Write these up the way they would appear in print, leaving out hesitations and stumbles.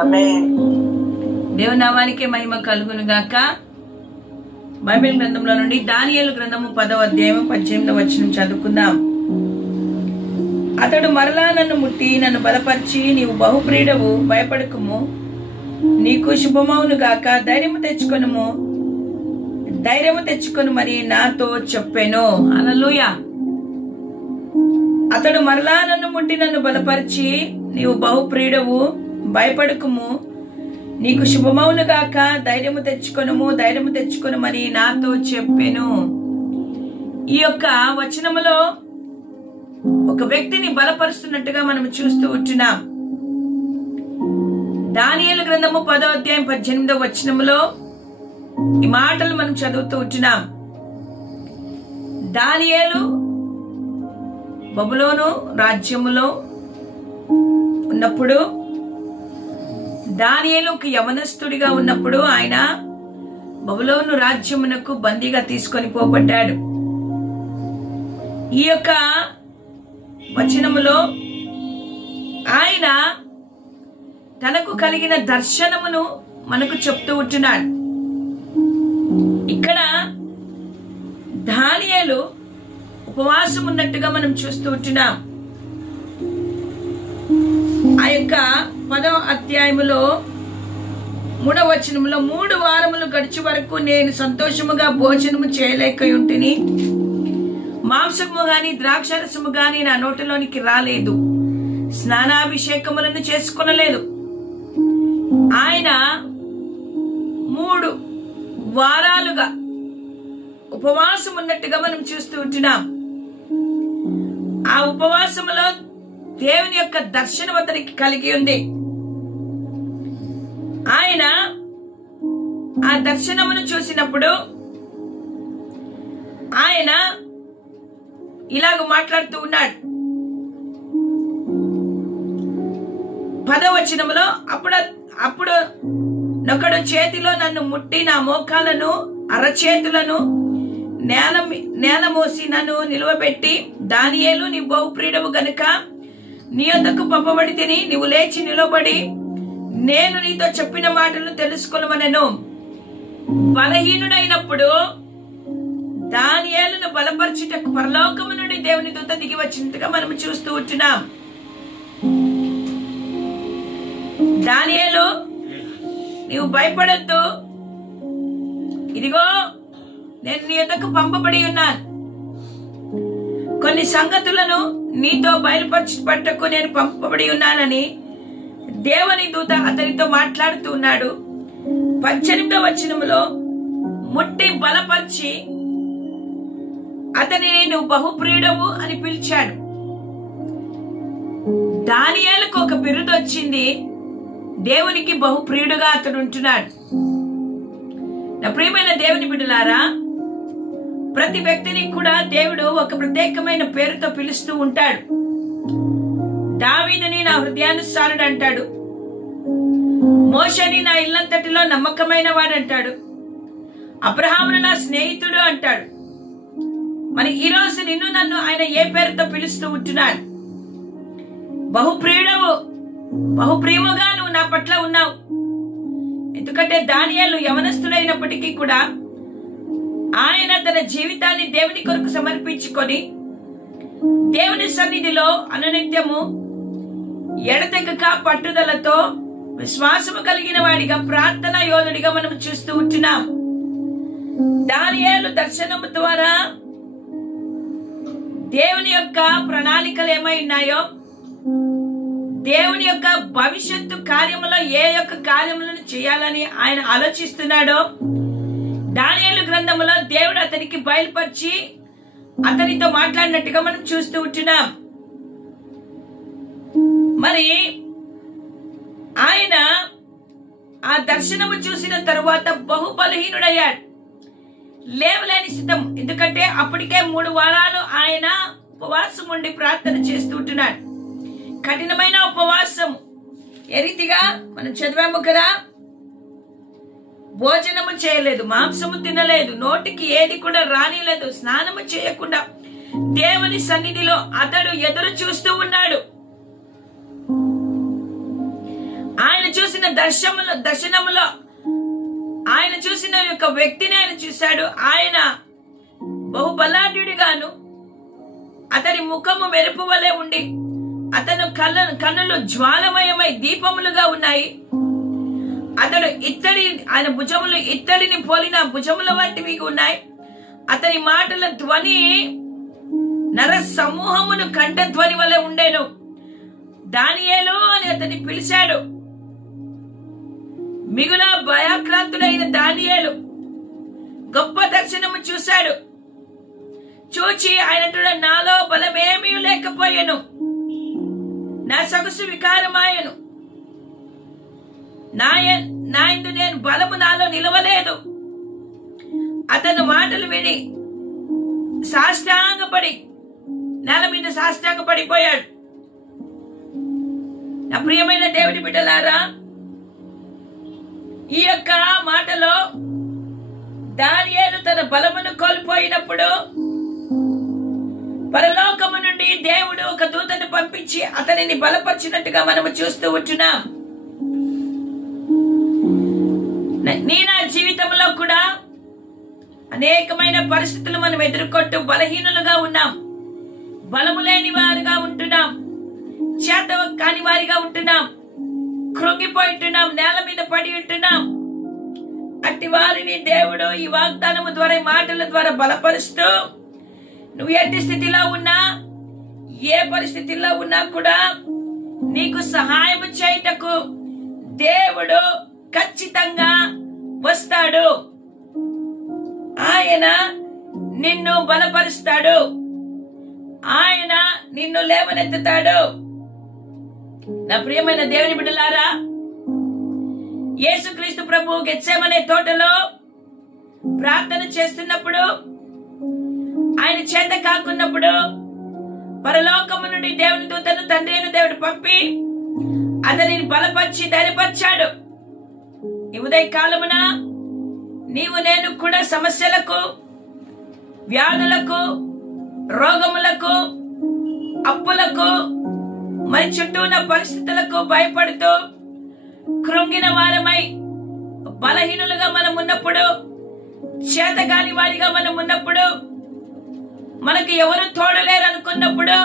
ఆమేన్. దేవుని నామానికి మహిమ కలుగును గాక. బైబిల్ గ్రంథంలో నుండి దానియేలు గ్రంథము 10వ అధ్యాయం 18వ వచనం చదువుకుందాం. అతడు మరలా నన్ను ముట్టి నన్ను బలపరిచి, నీవు బహుప్రియుడవు, భయపడకుము, నీకు శుభమవును గాక, ధైర్యము తెచ్చుకొను మరి నాతో చెప్పెను. హల్లెలూయా. అతడు మరలా నన్ను ముట్టి నన్ను బలపరిచి, నీవు బహుప్రియుడవు, భయపడకుము, నీకు శుభమవును గాక, ధైర్యము తెచ్చుకొను మరి నాతో చెప్పెను. ఈ యొక్క వచనములో ఒక వ్యక్తిని బలపరుస్తున్నట్టుగా మనం చూస్తూ ఉంటున్నాం. దానియేలు గ్రంథము 10వ అధ్యాయం 18వ వచనములో ఈ మాటలు మనం చదువుతూ ఉంటున్నాం. దానియేలు బబులోను రాజ్యములో ఉన్నప్పుడు, దానియేలు ఒక యవనస్తుడిగా ఉన్నప్పుడు ఆయన బబులోను రాజ్యమునకు బందీగా తీసుకొని పోబడ్డాడు. ఈ యొక్క వచనములో ఆయన తనకు కలిగిన దర్శనమును మనకు చెప్తూ ఉంటున్నాడు. ఇక్కడ దానియేలు ఉపవాసం ఉన్నట్టుగా మనం చూస్తూ ఉంటున్నాం. ఆ యొక్క 10వ అధ్యాయములో 3వ వచనములో, 3 వారములు గడిచి వరకు నేను సంతోషముగా భోజనము చేయలేకయుంటిని, మాంసము గాని ద్రాక్షరసము గాని నా నోటిలోనికి రాలేదు, స్నానాభిషేకములను చేసుకొనలేదు. ఆయన 3 వారాలుగా ఉపవాసం ఉన్నట్టుగా మనం చూస్తూ ఉంటున్నాం. ఆ ఉపవాసములో దేవుని యొక్క దర్శనం అతనికి కలిగి ఉంది. ఆయన ఆ దర్శనమును చూసినప్పుడు ఆయన ఇలాగ మాట్లాడుతూ ఉన్నాడు. 10వ వచనములో, అప్పుడు నొకడు చేతిలో నన్ను ముట్టి నా మోకాలను అరచేతులను నేల మోసి నన్ను నిలువబెట్టి, దానియేలు, నీ బహుప్రియుడవు గనుక నీ యొద్దకు పంపబడి తిని, నీవు లేచి నిలబడి నేను నీతో చెప్పిన మాటలను తెలుసుకొనమనెను. బలహీనుడైనప్పుడు దానియేలును బలపరచుటకు పరలోకము నుండి దేవుని దూత దిగి వచ్చినట్టుగా మనం చూస్తూ ఉంటున్నాం. దానియేలు, నీవు భయపడొద్దు, ఇదిగో నేను నీ యొద్దకు పంపబడి ఉన్నాను, కొన్ని సంగతులను నీతో బయలుపరచుటకు నేను పంపబడి ఉన్నానని దేవుని దూత అతనితో మాట్లాడుతూ ఉన్నాడు. 18వ వచనములో, ముట్టి బలపరిచి అతనిని నువ్వు బహుప్రియుడవు అని పిలిచాడు. దానియేలుకు ఒక బిరుదు వచ్చింది. దేవునికి బహుప్రియుడుగా అతడు ఉంటున్నాడు. నా ప్రియమైన దేవుని బిడ్డలారా, ప్రతి వ్యక్తిని కూడా దేవుడు ఒక ప్రత్యేకమైన పేరుతో పిలుస్తూ ఉంటాడు. దావీదుని నా హృదయానుసారుడు అంటాడు, మోషేని నా ఇల్లంతటిలో నమ్మకమైన వాడంటాడు, అబ్రహామును నా స్నేహితుడు అంటాడు. మరి ఈ రోజు నిన్ను నన్ను ఆయన ఏ పేరుతో పిలుస్తూ ఉంటున్నాడు? బహుప్రియుడవు, బహుప్రియముగా నువ్వు నా పట్ల ఉన్నావు. ఎందుకంటే దానియేలు యవనస్తుడైనప్పటికీ కూడా ఆయన తన జీవితాన్ని దేవుని కొరకు సమర్పించుకొని దేవుని సన్నిధిలో అనునిత్యము ఎడతెగక పట్టుదలతో విశ్వాసము కలిగిన వాడిగా, ప్రార్థనా యోధుడిగా మనం చూస్తూ ఉంటున్నాం. దానియేలు దర్శనము ద్వారా దేవుని యొక్క ప్రణాళికలు ఏమై ఉన్నాయో, దేవుని యొక్క భవిష్యత్తు కార్యములో ఏ యొక్క కార్యములను చేయాలని ఆయన ఆలోచిస్తున్నాడో, దానియేలు గ్రంథములో దేవుడు అతనికి బయలుపరిచి అతనితో మాట్లాడినట్టుగా మనం చూస్తూ ఉంటున్నాం. మరి ఆయన ఆ దర్శనము చూసిన తరువాత బహుబలహీనుడయ్యాడు, లేవలేని స్థితం. ఎందుకంటే అప్పటికే 3 వారాలు ఆయన ఉపవాసం ఉండి ప్రార్థన చేస్తూ ఉంటున్నాడు. కఠినమైన ఉపవాసం. ఏ రీతిగా మనం చదివాము కదా, భోజనము చేయలేదు, మాంసము తినలేదు, నోటికి ఏది కూడా రానిలేదు, స్నానము చేయకుండా దేవుని సన్నిధిలో అతడు ఎదురు చూస్తూ ఉన్నాడు. ఆయన చూసిన దర్శనములో ఆయన చూసిన యొక్క వ్యక్తిని ఆయన చూశాడు. ఆయన బహుబలాఢ్యుడిగాను, అతని ముఖము మెరుపు వలె ఉండి, అతను కన్నులు జ్వాలమయమై దీపములుగా ఉన్నాయి. అతడు ఆయన భుజములు ఇత్తడిని పోలిన భుజముల వంటివి ఉన్నాయి. అతని మాటల ధ్వని నర సమూహమును కంఠ ధ్వని వలె ఉండేను. దానియేలు అని అతన్ని పిలిచాడు. మిగుల భయాక్రాంతుడైన దానియేలు గొప్ప దర్శనము చూశాడు. చూచి ఆయన నాలో బలమేమీ లేకపోయాను, నా సొగసు వికారమాయను, నాయందు నేను బలము నాలో నిలవలేదు. అతను మాటలు విని సాష్టాంగపడి నేల మీద సాష్టాంగపడిపోయాడు. నా ప్రియమైన దేవుని బిడ్డలారా, ఈ యొక్క మాటలో దానియేలు తన బలమును కోల్పోయినప్పుడు పరలోకము నుండి దేవుడు ఒక దూతను పంపించి అతనిని బలపరిచినట్టుగా మనము చూస్తూ ఉంటున్నాం. నా జీవితంలో కూడా అనేకమైన పరిస్థితులు మనం ఎదుర్కొంటూ బలహీనులుగా ఉన్నాం, బలము లేని వారుగా ఉంటున్నాం, చేత కాని వారిగా ఉంటున్నాం, కృంగిపోయింటున్నాం, నేల మీద పడి ఉంటున్నాం. అట్టి వారిని దేవుడు ఈ వాగ్దానము ద్వారా, మాటల ద్వారా బలపరుస్తూ, నువ్వు ఎట్టి స్థితిలో ఉన్నా, ఏ పరిస్థితిలో ఉన్నా కూడా నీకు సహాయం చేయుటకు దేవుడు ఖచ్చితంగా వస్తాడు. ఆయన నిన్ను బలపరుస్తాడు, ఆయన నిన్ను లేవనెత్తుతాడు. నా ప్రియమైన దేవుని బిడ్డలారా, యేసుక్రీస్తు ప్రభు గెత్సేమనే తోటలో ప్రార్థన చేస్తున్నప్పుడు, ఆయన చేత కాకున్నప్పుడు పరలోకము నుండి దేవుని దూతను తండ్రి అయిన దేవుడు పంపి అతనిని బలపరిచి ధైర్యపరిచాడు. ఈ ఉదయ కాలమున నీవు నేను కూడా సమస్యలకు, వ్యాధులకు, రోగములకు, అప్పులకు, మరి చుట్టూ ఉన్న పరిస్థితులకు భయపడుతూ కృంగిన వారమై బలహీనులుగా మనం ఉన్నప్పుడు, చేతగాని వారిగా మనం ఉన్నప్పుడు, మనకు ఎవరు తోడలేరు అనుకున్నప్పుడు,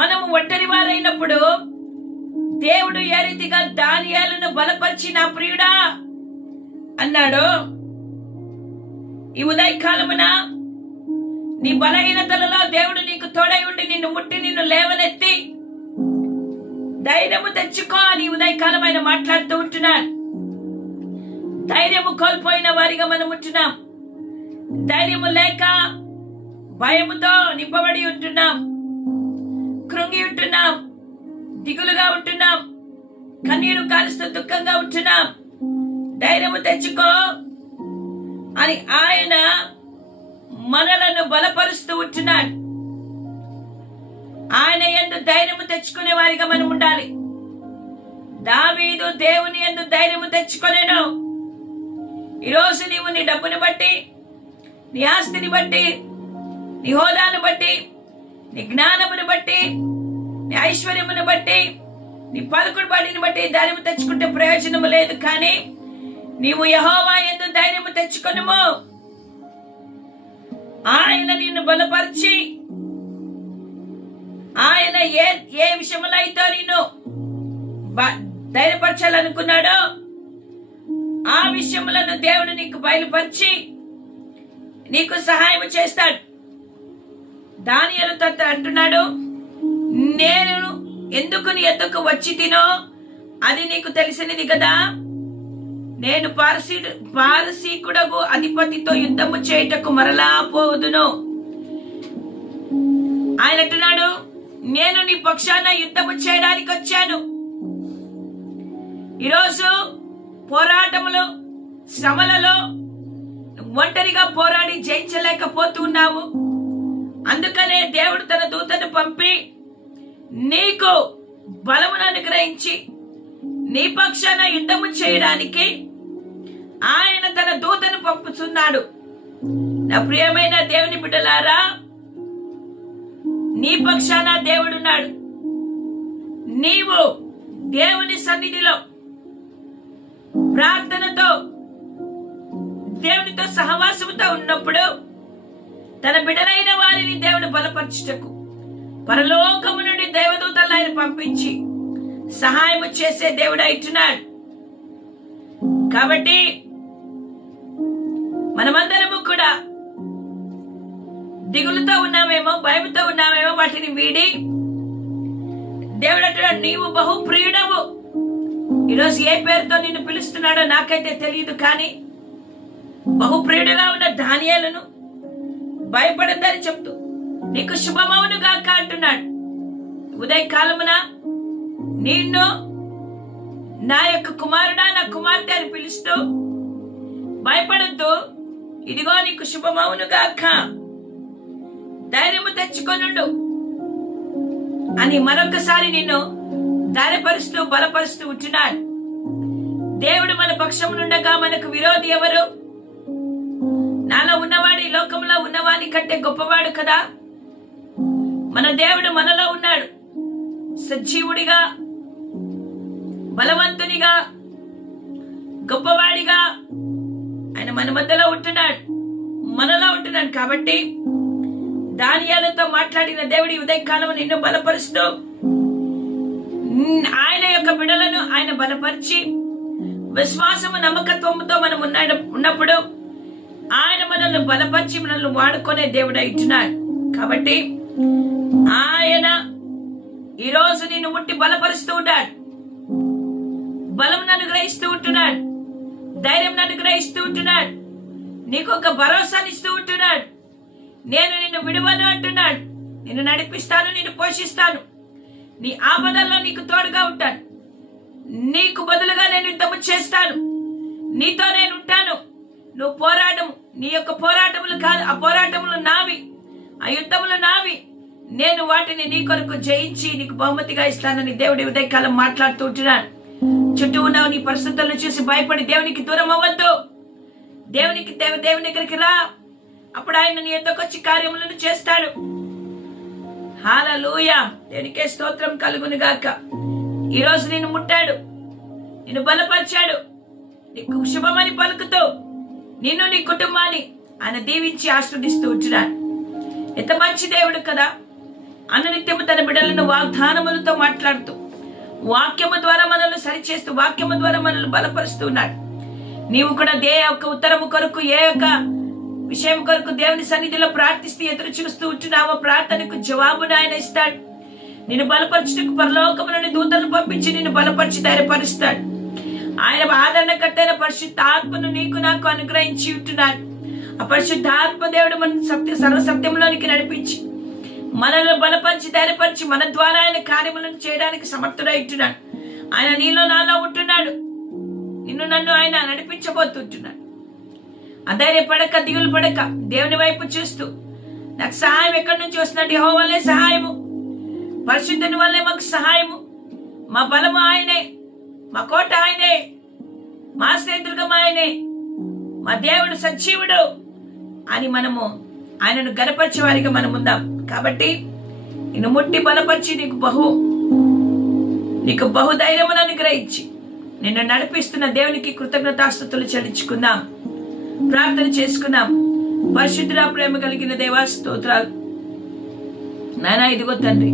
మనము ఒంటరి వారైనప్పుడు దేవుడు ఏ రీతిగా దానియేలును బలపరిచి నా ప్రియుడా అన్నాడు. ఈ ఉదయకాలమున నీ బలహీనతలలో దేవుడు నీకు తోడై ఉండి నిన్ను ముట్టి నిన్ను లేవనెత్తి ధైర్యము తెచ్చుకో అని ఉదయకాలం ఆయన మాట్లాడుతూ ఉంటున్నాడు. ధైర్యము కోల్పోయిన వారిగా మనం ఉంటున్నాం. ధైర్యము లేక భయముతో నింపబడి ఉంటున్నాం, కృంగి ఉంటున్నాం, దిగులుగా ఉంటున్నాం, కన్నీరు కారుస్తూ దుఃఖంగా ఉంటున్నాం. ధైర్యము తెచ్చుకో అని ఆయన మనలను బలపరుస్తూ ఉంటున్నాడు. ఆయన యందు ధైర్యము తెచ్చుకునే వారిగా మనం ఉండాలి. దావీదు దేవుని యందు ధైర్యము తెచ్చుకోలేను. ఈరోజు నీవు నీ డబ్బుని బట్టి, నీ ఆస్తిని బట్టి, నీ హోదాను బట్టి, నీ జ్ఞానమును బట్టి, నీ ఐశ్వర్యమును బట్టి, నీ పలుకుడు బడిని బట్టి ధైర్యము తెచ్చుకుంటే ప్రయోజనము లేదు. కానీ నీవు యెహోవా యందు ధైర్యము తెచ్చుకొనుము. ఆయన నిన్ను బలపరిచి, ఆయన ఏ విషయంలో అయితే నిన్ను ధైర్యపరచాలనుకున్నాడో ఆ విషయములను దేవుడు నీకు బయలుపరిచి నీకు సహాయం చేస్తాడు. దానియేలుతో అంటున్నాడు, నేను ఎందుకు నీ యొద్దకు వచ్చి తినో అది నీకు తెలిసినది కదా. నేను పారసీకుడగు అధిపతితో యుద్ధము చేయుటకు మరలా పోదును. ఆయన అంటున్నాడు, నేను నీ పక్షాన యుద్ధము చేయడానికి వచ్చాను. ఈరోజు పోరాటములు, శ్రమలలో ఒంటరిగా పోరాడి జయించలేకపోతున్నావు. అందుకనే దేవుడు తన దూతను పంపి నీకు బలమును అనుగ్రహించి నీ పక్షాన యుద్ధము చేయడానికి ఆయన తన దూతను పంపుతున్నాడు. నా ప్రియమైన దేవుని బిడ్డలారా, నీ పక్షాన దేవుడున్నాడు. నీవు దేవుని సన్నిధిలో ప్రార్థనతో దేవునితో సహవాసముతో ఉన్నప్పుడు తన బిడ్డలైన వారిని దేవుడు బలపరచుటకు పరలోకము నుండి దేవదూతలను ఆయన పంపించి సహాయము చేసే దేవుడు అయితున్నాడు. కాబట్టి మనమందరము కూడా దిగులుతో ఉన్నామేమో, భయంతో ఉన్నామేమో, వాటిని వీడి దేవుడు అంటున్నాడు, నీవు బహు ప్రియుడవు. ఈరోజు ఏ పేరుతో నిన్ను పిలుస్తున్నాడో నాకైతే తెలియదు, కానీ బహు ప్రియుడుగా ఉన్న దానియేలును భయపడద్దని చెప్తూ నీకు శుభమవును గాక అంటున్నాడు. ఉదయకాలమున నిన్ను నా యొక్క కుమారుడా, నా కుమార్తె అని పిలుస్తూ భయపడద్దు, ఇదిగో నీకు శుభమవును గాక, ధైర్యము తెచ్చుకొనుండు అని మరొకసారి నిన్ను ధైర్యపరుస్తూ బలపరుస్తూ ఉంటున్నాడు. దేవుడు మన పక్షమునుండగా మనకు విరోధి ఎవరు? నాలో ఉన్నవాడు ఈ లోకంలో ఉన్నవాని కంటే గొప్పవాడు కదా. మన దేవుడు మనలో ఉన్నాడు, సజీవుడిగా, బలవంతునిగా, గొప్పవాడిగా ఆయన మన మధ్యలో ఉంటున్నాడు, మనలో ఉంటున్నాడు. కాబట్టి దానియేలుతో మాట్లాడిన దేవుడి ఉదయకాలం నిన్ను బలపరుస్తూ ఆయన యొక్క బిడ్డలను ఆయన బలపరిచి విశ్వాసము నమ్మకత్వముతో మనం ఉన్నప్పుడు ఆయన మనల్ని బలపరిచి మనల్ని వాడుకునే దేవుడు అయితున్నాడు. కాబట్టి ఆయన ఈరోజు నిన్ను ముట్టి బలపరుస్తూ ఉంటాడు, బలం అనుగ్రహిస్తూ ఉంటున్నాడు, ధైర్యం అనుగ్రహిస్తూ ఉంటున్నాడు, నీకు ఒక భరోసాని ఇస్తూ ఉంటున్నాడు. నేను నిన్ను విడువను అంటున్నాడు. నిన్ను నడిపిస్తాను, నిన్ను పోషిస్తాను, నీ ఆపదల్లో నీకు తోడుగా ఉంటాను, నీకు బదులుగా నేను యుద్ధము చేస్తాను, నీతో నేను ఉంటాను. నువ్వు పోరాటము, నీ యొక్క పోరాటములు కాదు, ఆ పోరాటములు నావి, ఆ యుద్ధములు నావి, నేను వాటిని నీ కొరకు జయించి నీకు బహుమతిగా ఇస్తానని దేవుడి ఉదయకాలం మాట్లాడుతూ ఉంటున్నాడు. చుట్టూ ఉన్న నీ పరిస్థితులను చూసి భయపడి దేవునికి దూరం అవ్వద్దు. దేవుని దగ్గరికి రా, అప్పుడు ఆయన నీ యొద్దకు వచ్చి కార్యములను చేస్తాడు. హల్లెలూయా, దేవునికే స్తోత్రం కలుగును గాక. ఈరోజు నిన్ను ముట్టాడు, నిన్ను బలపరిచాడు, నీకు శుభమని పలుకుతూ నిన్ను నీ కుటుంబాన్ని ఆయన దీవించి ఆశీర్వదిస్తూ ఉంటున్నాడు. ఎంత మంచి దేవుడు కదా. అనునిత్యము తన బిడ్డలను వాగ్దానములతో మాట్లాడుతూ వాక్యము ద్వారా మనల్ని సరిచేస్తూ వాక్యము ద్వారా మనల్ని బలపరుస్తూ ఉన్నాడు. నీవు కూడా ఏ యొక్క ఉత్తరము కొరకు, ఏ యొక్క విషయం కొరకు దేవుని సన్నిధిలో ప్రార్థిస్తూ ఎదురు చూస్తూ ఉంటున్నావో ప్రార్థనకు జవాబును ఆయన ఇస్తాడు. నిన్ను బలపరచుటకు పరలోకము నుండి దూతలను పంపించి నిన్ను బలపరిచి ధైర్యపరుస్తాడు. ఆయన ఆదరణకర్తైన పరిశుద్ధ ఆత్మను నీకు నాకు అనుగ్రహించి ఉంటున్నాడు. ఆ పరిశుద్ధ ఆత్మ దేవుడు మన సర్వసత్యంలోనికి నడిపించి మనల్ని బలపరిచి ధైర్యపరిచి మన ద్వారా ఆయన కార్యములను చేయడానికి సమర్థుడై ఉంటున్నాడు. ఆయన నీలో నాలో ఉంటున్నాడు, నిన్ను నన్ను ఆయన నడిపించబోతుంటున్నాడు. అధైర్యపడక, దిగులు పడక, దేవుని వైపు చూస్తూ నాకు సహాయం ఎక్కడి నుంచి వస్తున్నట్టు, యెహోవా వల్లే సహాయము, పరిశుద్ధుని వల్లే మాకు సహాయము, మా బలము ఆయనే, మా కోట ఆయనే, మా శ్రేదుర్గం ఆయనే, మా దేవుడు సజీవుడు అని మనము ఆయనను గనపరిచే వారిగా మనం ఉందాం. కాబట్టి నిన్ను ముట్టి బలపరిచి నీకు బహుధైర్యమును అనుగ్రహించి నిన్ను నడిపిస్తున్న దేవునికి కృతజ్ఞతాస్తుతులు చెల్లించుకుందాం, ప్రార్థన చేసుకుందాం. పరిశుద్ధ ప్రేమ కలిగిన దేవా స్తోత్రాలు నాయనా. ఇదిగో తండ్రి,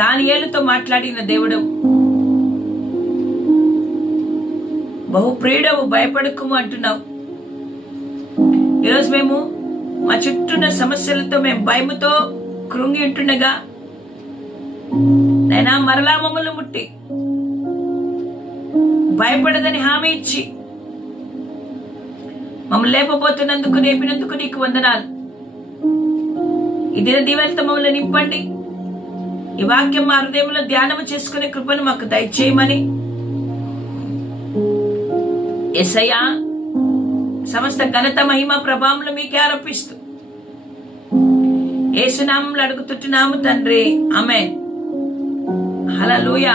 దానియేలుతో మాట్లాడిన దేవుడు, బహుప్రియుడవు, భయపడకుము అంటున్నావు. ఈరోజు మేము మా చుట్టూన్న సమస్యలతో మేము భయముతో కృంగి ఉంటుండగా నైనా మరలా మమ్మల్ని ముట్టి భయపడదని హామీ ఇచ్చి మమ్మల్ని లేపబోతున్నందుకు, రేపినందుకు నీకు వందనాలు. ఈ దిన దీవెనతో మమ్మల్ని నింపండి. ఈ వాక్యం మా హృదయంలో ధ్యానము చేసుకునే కృపను మాకు దయచేయమని యేసయ్యా సమస్త ఘనత, మహిమ, ప్రభావములు మీకే ఆరోపిస్తూ యేసు నామములో అడుగుతుంటున్నాము తండ్రి, ఆమేన్. హల్లెలూయా.